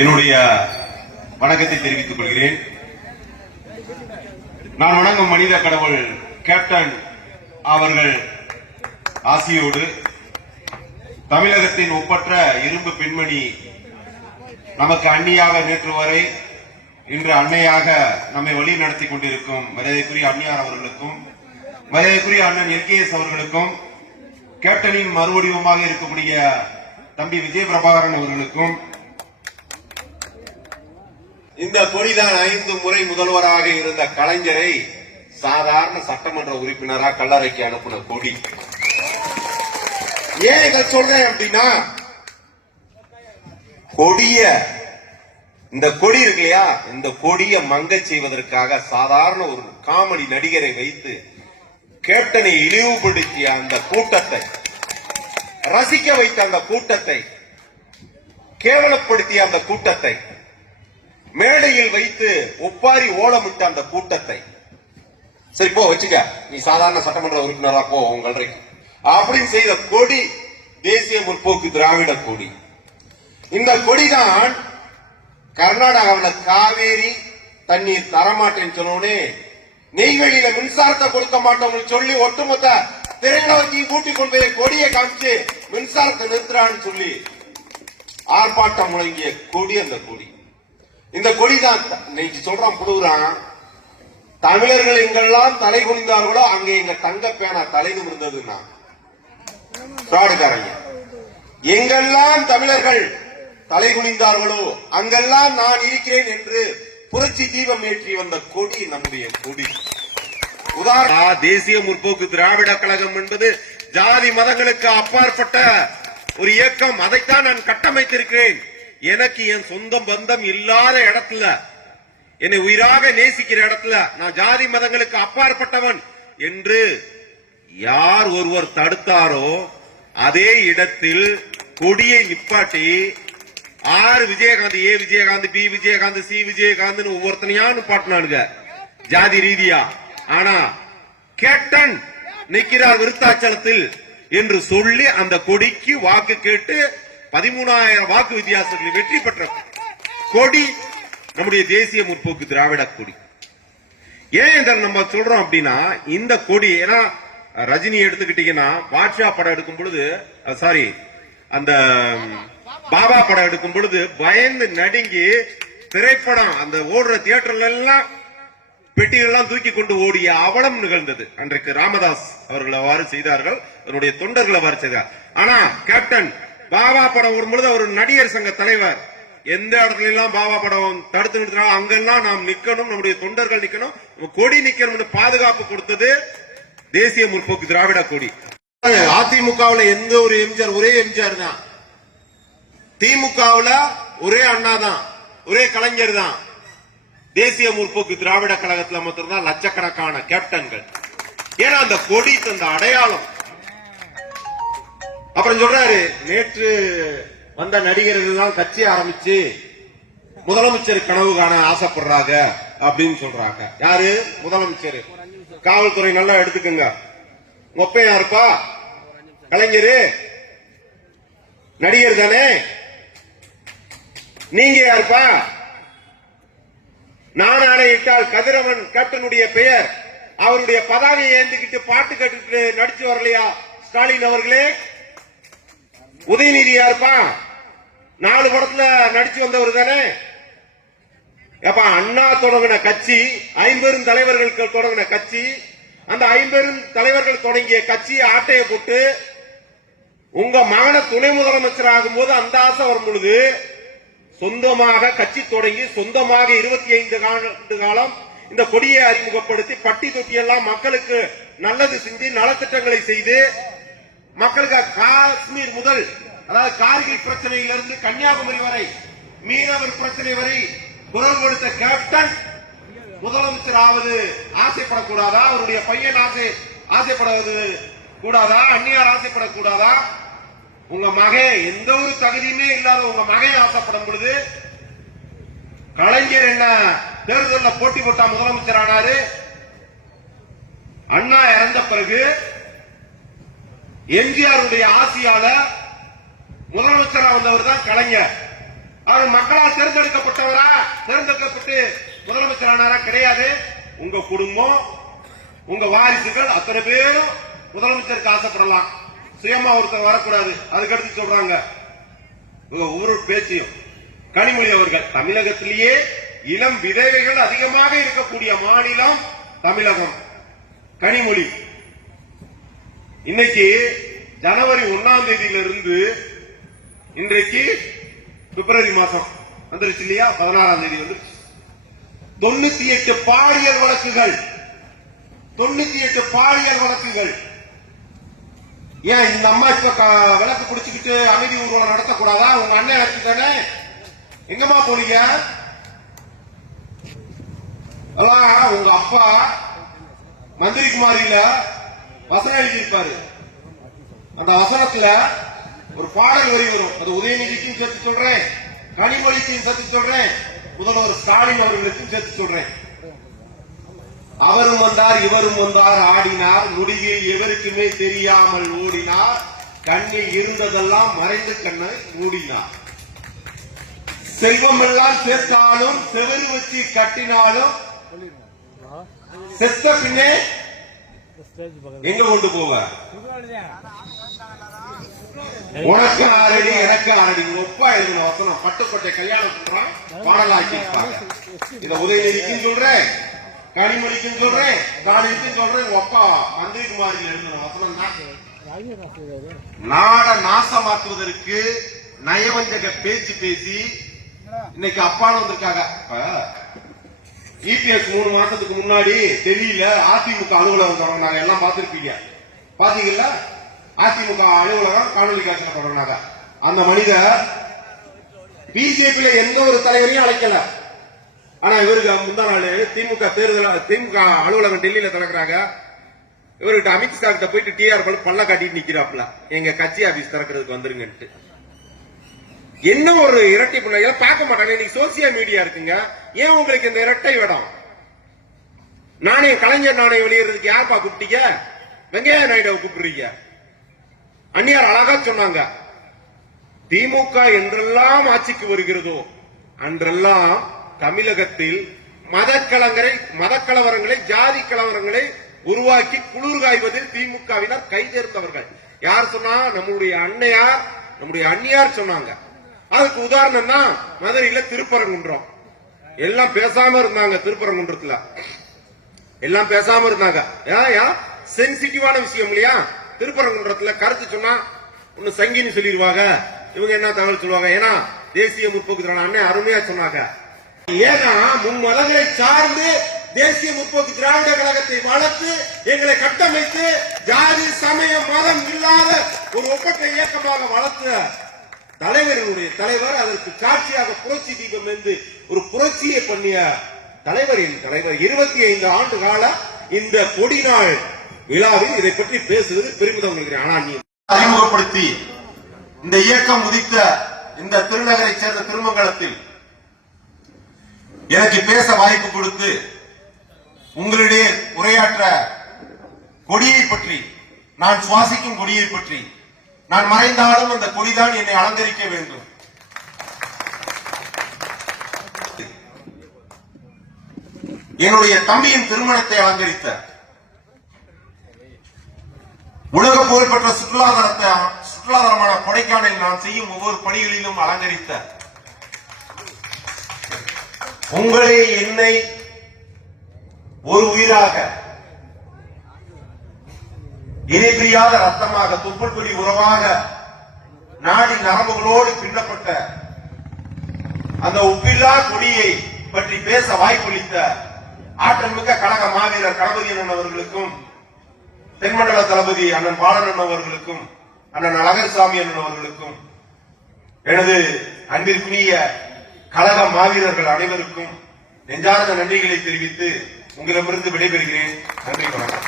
என்னுடைய வணக்கத்தை தெரிவித்துக் கொள்கிறேன். நான் வணங்கும் மனித கடவுள் கேப்டன் அவர்கள் ஆசியோடு தமிழகத்தின் ஒப்பற்ற இரும்பு பெண்மணி நமக்கு அண்ணியாக நேற்று வரை இன்று அன்னையாக நம்மை வழி நடத்தி கொண்டிருக்கும் மரியாதைக்குரிய அண்ணியார் அவர்களுக்கும் மரியாதைக்குரிய அண்ணன் எல்கேஎஸ் அவர்களுக்கும் கேப்டனின் மறுவடிவமாக இருக்கக்கூடிய தம்பி விஜய பிரபாகரன் அவர்களுக்கும் இந்த கொடிதான் 5 முறை முதல்வராக இருந்த கலைஞரை சாதாரண சட்டமன்ற உறுப்பினராக கல்லறைக்கு அனுப்பின கொடி. ஏன் இதை சொல்றேன் அப்படின்னா, கொடிய இந்த கொடி இருக்கு இல்லையா, இந்த கொடிய மங்க செய்வதற்காக சாதாரண ஒரு காமெடி நடிகரை வைத்து கேப்டனை இழிவுபடுத்திய அந்த கூட்டத்தை, ரசிக்க வைத்த அந்த கூட்டத்தை, கேவலப்படுத்திய அந்த கூட்டத்தை, மேடையில் வைத்து ஒப்பாரி ஓலமிட்ட அந்த கூட்டத்தை, சரி போ வச்சுக்க, நீ சாதாரண சட்டமன்ற உறுப்பினரா போ உங்கள் அப்படின்னு செய்த கொடி தேசிய முற்போக்கு திராவிட கொடி. இந்த கொடிதான் கர்நாடகாவில் காவேரி தண்ணீர் தரமாட்டேன்னு சொன்னோடனே நெய்வேலியில மின்சாரத்தை கொடுக்க மாட்டோம்னு சொல்லி ஒட்டுமொத்த திரையுலகத்தையும் கூட்டிக் கொண்டு போய் கொடியை காமிச்சு மின்சாரத்தை நிறுத்துறான்னு சொல்லி ஆர்ப்பாட்டம் முழங்கிய கொடி அந்த கொடி. இந்த கொடிதான் இன்னைக்கு சொல்றான் புடுகிறான், தமிழர்கள் எங்கெல்லாம் தலை குனிந்தார்களோ அங்கே எங்க தங்க பேனா தலை நிமிர்ந்ததுன்னா ஃப்ராடுக்காரங்க. எங்கெல்லாம் தமிழர்கள் தலை குனிந்தார்களோ அங்கெல்லாம் நான் இருக்கிறேன் என்று புரட்சி தீபம் ஏற்றி வந்த கொடி நம்முடைய கொடி. உதாரணம், தேசிய முற்போக்கு திராவிட கழகம் என்பது ஜாதி மதங்களுக்கு அப்பாற்பட்ட ஒரு இயக்கம். அதைத்தான் நான் கட்டமைத்திருக்கிறேன். எனக்கு என் சொந்த பந்தம் இல்லாத இடத்துல, என்னை உயிராக நேசிக்கிற இடத்துல நான் ஜாதி மதங்களுக்கு அப்பாற்பட்டவன் என்று யார் ஒருவர் தடுத்தாரோ அதே இடத்தில் கொடியை நிப்பாட்டி ஆர் விஜயகாந்த், ஏ விஜயகாந்த், பி விஜயகாந்த், சி விஜயகாந்த் ஒவ்வொருத்தனையா நிப்பாட்டினானுங்க ஜாதி ரீதியா. ஆனா கேப்டன் நிற்கிறார் விருத்தாச்சலத்தில் என்று சொல்லி அந்த கொடிக்கு வாக்கு கேட்டு 13,000 வாக்கு வித்தியாசத்தில் வெற்றி பெற்ற கொடி நம்முடைய தேசிய முற்போக்கு திராவிட கொடி. ஏன் இதை நம்ம சொல்றோம் அப்படின்னா, இந்த கொடி, ஏன்னா ரஜினி எடுத்துக்கிட்டீங்கன்னா பாட்ஷா படம் எடுக்கும் பொழுது, சாரி அந்த பாபா படம் எடுக்கும் பொழுது பயந்து நடுங்கி திரைப்படம் அந்த ஓடுற தியேட்டர்ல எல்லாம் பெட்டிகள்லாம் தூக்கி கொண்டு ஓடிய அவலம் நிகழ்ந்தது. அன்றைக்கு ராமதாஸ் அவர்கள் அவ்வாறு செய்தார்கள், அவருடைய தொண்டர்கள் அவ்வாறு செய்தார். ஆனா கேப்டன் பாபா படம் ஓடும்பொழுது அவர் நடிகர் சங்க தலைவர், எந்த இடத்துல எல்லாம் பாபா படம் தடுத்து நிறுத்தினாலும் அங்கெல்லாம் நாம் நிக்கணும், நம்முடைய தொண்டர்கள் நிக்கணும், கொடி நிக்கணும் பாதுகாப்பு கொடுத்தது தேசிய முற்போக்கு திராவிட கொடி. அதிமுகவில் எந்த ஒரு எம்ஜிஆர், ஒரே எம்ஜிஆர் தான். திமுகவில் ஒரே அண்ணா தான், ஒரே கலைஞர் தான். தேசிய முற்போக்கு திராவிட கழகத்தில் மட்டும்தான் லட்சக்கணக்கான கேப்டன்கள். ஏன்னா அந்த கொடி தந்த அடையாளம். அப்புறம் சொல்றாரு, நேற்று வந்த நடிகர்கள் தான் கட்சி ஆரம்பிச்சு முதலமைச்சர் கனவு காண ஆசைப்படுறாங்க அப்படின்னு சொல்றாங்க. யாரு முதலமைச்சர்? காவல்துறை நல்லா எடுத்துக்கங்க. மொப்பையா இருப்பா கலைஞரு, நடிகர் தானே. நீங்க யாருப்பா? நான் ஆணையிட்டால் கதிரவன் கேப்டனுடைய பெயர், அவருடைய பதாகையை ஏந்திக்கிட்டு பாட்டு கட்டுட்டு நடிச்சு வரலையா ஸ்டாலின் அவர்களே? உதயநிதி யாருப்பா? 4 படத்துல நடிச்சு வந்தவர் தானே. அப்பா அண்ணா தொடங்கின கட்சி, 50 தலைவர்கள் தொடங்கின கட்சி, அந்த 50 தலைவர்கள் தொடங்கிய கட்சி ஆட்டையை போட்டு உங்க மகனை துணை முதலமைச்சர் ஆகும் போது அந்த ஆசை வரும் பொழுது சொந்தமாக கட்சி தொடங்கி சொந்தமாக 25 ஆண்டு காலம் இந்த கொடியை அறிமுகப்படுத்தி பட்டி தொட்டியெல்லாம் மக்களுக்கு நல்லது செஞ்சு நலத்திட்டங்களை செய்து மக்களுக்கு காஷ்மீர் முதல், அதாவது கார்கில் பிரச்சனையிலிருந்து கன்னியாகுமரி வரை மீனவர் பிரச்சனை வரை குரல் கொடுத்த கேப்டன் முதலமைச்சர் ஆவது ஆசைப்படக்கூடாதா? அவருடைய பையன் ஆசைப்படுவது கூடாதா? அந்நியார் ஆசைப்படக்கூடாதா? உங்க மகன் எந்த ஒரு தகுதியுமே இல்லாத உங்க மகன் ஆசைப்படும் பொழுது கலைஞர் என்ன தேர்தலில் போட்டி போட்டா முதலமைச்சர் ஆனாரு. அண்ணா இறந்த பிறகு எம்ஜிஆருடைய ஆசியால முதலமைச்சராக வந்தவர் தான் கலைஞர். அவர் மக்களால் தேர்ந்தெடுக்கப்பட்டவரா, தேர்ந்தெடுக்கப்பட்டு முதலமைச்சரானாரா? கிடையாது. உங்க குடும்பம், உங்க வாரிசுகள் அத்தனை பேரும் முதலமைச்சருக்கு ஆசைப்படலாம், சுயமா ஒருத்தர் வரக்கூடாது. அதுக்கடுத்து சொல்றாங்க ஒவ்வொரு பேச்சையும். கனிமொழி அவர்கள் தமிழகத்திலேயே இளம் விதவைகள் அதிகமாக இருக்கக்கூடிய மாநிலம் தமிழகம். கனிமொழி இன்னைக்கு ஜனவரி 1ஆம் தேதியிலிருந்து இன்றைக்கு பிப்ரவரி மாசம் வந்துருச்சு இல்லையா, 16ஆம் தேதி வந்து 98 பாலியல் வழக்குகள். 98 பாலியல் வழக்குகள். ஏன் இந்த அம்மா இப்ப விளக்கு பிடிச்சுக்கிட்டு அமைதி ஊர்வலம் நடத்தக்கூடாதா? உங்க அண்ணன் இறக்கிட்டானே, எங்கம்மா போனீங்க? உங்க அப்பா மந்திரி குமாரியில வசனம் எழுதியிருப்பாரு. அந்த வசனத்துல ஒரு பாடல் வரி வரும். அது உதயநிதிக்கும் சேர்த்து சொல்றேன், கனிமொழிக்கும் சேர்த்து சொல்றேன், முதல்வர் ஸ்டாலின் அவர்களுக்கும் சேர்த்து சொல்றேன். அவரும் வந்தார் இவரும் வந்தார் ஆடினார், முடிவில் எவருக்குமே தெரியாமல் ஓடினார், கண்ணில் இருந்ததெல்லாம் மறைந்து கண்ணை மூடினார். செல்வம் எல்லாம் சேர்த்தாலும் செவரு வச்சு கட்டினாலும் செத்த பின்னே எங்க கொண்டு போவ? உனக்கு ஆரடி எனக்கு ஆரடி. ஒப்பா எழுதின வசனம் பட்டுக்கோட்டை கல்யாணம் சொல்றான், பாடலாக்கி இருப்பாங்க. இத உதயநிதிக்கும் சொல்றேன், கனிமொழிக்கும் சொல்றேன், ஸ்டாலினுக்கும் சொல்றேன். ஒப்பா மந்திரி குமாரில் எழுதின வசனம் தான். நாட நாசமாக்குவதற்கு நயவஞ்சக பேச்சு பேசி இன்னைக்கு அப்பான்னு வந்திருக்காங்க. இபிஎஸ் 3 மாசத்துக்கு முன்னாடி டெல்லியில அதிமுக அலுவலகம் தொடங்கினாங்க. எல்லாம் பார்த்திருப்பீங்க, பாத்தீங்களா? அதிமுக அலுவலகம் காணொலி காட்சியில தொடங்கினாங்க. அந்த மனிதர் பிஜேபியில எந்த ஒரு தலைவரையும் அழைக்கல. ஆனா இவருக்கு முந்தா நாள் திமுக தேர்தல், திமுக அலுவலகம் டெல்லியில திறக்கிறாங்க. இவர்கிட்ட அமித்ஷா கிட்ட போயிட்டு டிஆர் பல்ல காட்டிட்டு நிக்கிறாப்ல, எங்க கட்சி ஆபீஸ் திறக்கிறதுக்கு வந்துருங்கன்ட்டு. என்ன ஒரு இரட்டை பிள்ளைகளை பார்க்க மாட்டாங்க. இன்னைக்கு சோசியல் மீடியா இருக்குங்க. ஏன் உங்களுக்கு இந்த இரட்டை வேடம்? நாணயம், கலைஞர் நாணயம் வெளியேறதுக்கு யாருப்பா கூப்பிட்டீங்க? வெங்கையா நாயுடுவை கூப்பிடுறீங்க. அந்நியார் அழகா சொன்னாங்க, திமுக என்றெல்லாம் ஆட்சிக்கு வருகிறதோ அன்றெல்லாம் தமிழகத்தில் மதக்கலவரங்களை, ஜாதி கலவரங்களை உருவாக்கி குளிர் காய்வதில் திமுகவினர் கைதேர்ந்தவர்கள். யார் சொன்னா? நம்முடைய அன்னையார், நம்முடைய அந்நியார் சொன்னாங்க. அதுக்கு உதாரணம் தான் மதுரையில திருப்பரங்குன்றம். எல்லாம் பேசாம இருந்தாங்க. திருப்பரங்குன்றத்துல எல்லாம் பேசாம இருந்தாங்க. சென்சிட்டிவான விஷயம் இல்லையா? திருப்பரங்குன்றத்துல கருத்து சொன்னா ஒன்னு சங்கின்னு சொல்லிடுவாங்க, இவங்க என்ன தகவல் சொல்லுவாங்க. ஏன்னா தேசிய முற்போக்கு திராவிட அண்ணன் அருமையா சொன்னாங்க. ஏன்னா மும்மதங்களை சார்ந்து தேசிய முற்போக்கு திராவிட கழகத்தை வளர்த்து எங்களை கட்டமைத்து ஜாதி சமய மதம் இல்லாத ஒரு ஒப்பற்ற இயக்கமாக வளர்த்த தலைவர்களுடைய தலைவர், அதற்கு சாட்சியாக புரட்சி தீபம் என்று ஒரு புரட்சியை பண்ணிய தலைவரின் தலைவர் 25 ஆண்டு கால இந்த கொடி நாள் விழாவில் இதை பற்றி பேசுவது பெருமிதம் கொள்கிறேன். ஆனா நீ அறிமுகப்படுத்தி இந்த இயக்கம் உதித்த இந்த திருநகரை சேர்ந்த திருமங்கலத்தில் எனக்கு பேச வாய்ப்பு கொடுத்து உங்களிடையே உரையாற்ற கொடியை பற்றி, நான் சுவாசிக்கும் கொடியை பற்றி, நான் மறைந்தாலும் அந்த கொடிதான் என்னை அலங்கரிக்க வேண்டும். என்னுடைய தம்பியின் திருமணத்தை அலங்கரித்த, உலக புகழ்பெற்ற சுற்றுலாதலமான கொடைக்கானலில் நான் செய்யும் ஒவ்வொரு பணிகளிலும் அலங்கரித்த உங்களே என்னை ஒரு உயிராக, இணைபிரியாத ரத்தமாக, துப்புள் கொடி உறவாக, நாடி நரம்புகளோடு பின்னப்பட்ட அந்த ஒப்பில்லா கொடியை பற்றி பேச வாய்ப்பளித்த ஆற்றல் மிக்க கழக மாவீரர் கணபதி அண்ணன் அவர்களுக்கும், தென்மண்டல தளபதி அண்ணன் பாலன் அவர்களுக்கும், அண்ணன் அழகர்சாமி அண்ணன் அவர்களுக்கும், எனது அன்பிற்குரிய கழக மாவீரர்கள் அனைவருக்கும் நெஞ்சார்ந்த நன்றிகளை தெரிவித்து உங்களிடமிருந்து விடைபெறுகிறேன். நன்றி, வணக்கம்.